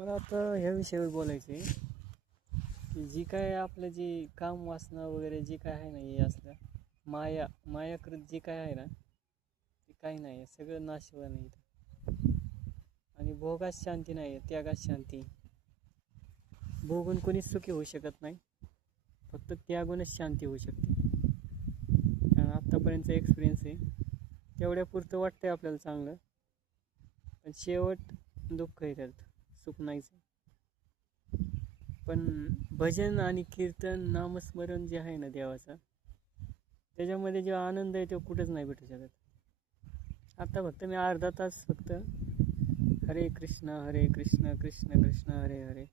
मला आता ह्या विषयावर बोलायचं आहे की जी काय आपलं जी काम वासना वगैरे जी काय आहे ना हे असलं मायाकृत जे काय आहे ना ते काही नाही आहे, सगळं नाशवान आहे इथं. आणि भोगात शांती नाही आहे, त्यागात शांती. भोगून कोणीच सुखी होऊ शकत नाही, फक्त त्यागूनच शांती होऊ शकते. कारण आत्तापर्यंतचा एक्सपिरियन्स आहे, तेवढ्या पुरतं वाटतंय आपल्याला चांगलं, पण शेवट दुःख आहे, त्यात सुख नाहीच. पण भजन आणि कीर्तन नामस्मरण जे आहे ना देवाचा, त्याच्यामध्ये जो आनंद आहे तो कुठंच नाही भेटू शकत. आता फक्त मी अर्धा तास फक्त हरे कृष्ण कृष्ण कृष्ण हरे हरे,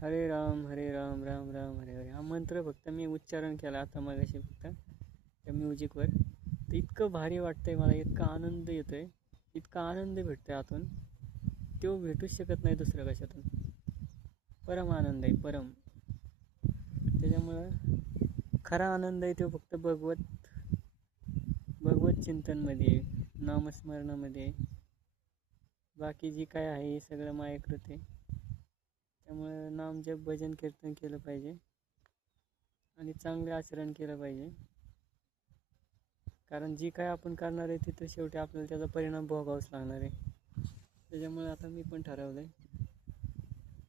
हरे राम राम राम हरे हरे हा मंत्र फक्त मी उच्चारण केला आता मगाशी फक्त त्या म्युझिकवर. तर इतकं भारी वाटतंय मला, इतका आनंद येतोय, इतका आनंद भेटतोय आतून, तो भेटूच शकत नाही दुसऱ्या कशातून. परम आनंद आहे, परम. त्याच्यामुळं खरा आनंद आहे तो फक्त भगवत चिंतनमध्ये, नामस्मरणामध्ये. बाकी जी काय आहे हे सगळं मायेकृत आहे. त्यामुळं नामजप भजन कीर्तन केलं पाहिजे आणि चांगले आचरण केलं पाहिजे. कारण जी काय आपण करणार आहे तिथं शेवटी आपल्याला त्याचा परिणाम भोगावाच लागणार आहे. त्याच्यामुळे आता मी पण ठरवलं आहे,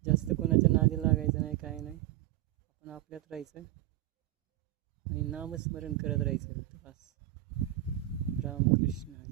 जास्त कोणाच्या नादी लागायचं नाही, काय नाही, आपण आपल्यात राहायचं आणि नामस्मरण करत राहायचं फक्त बस. रामकृष्ण.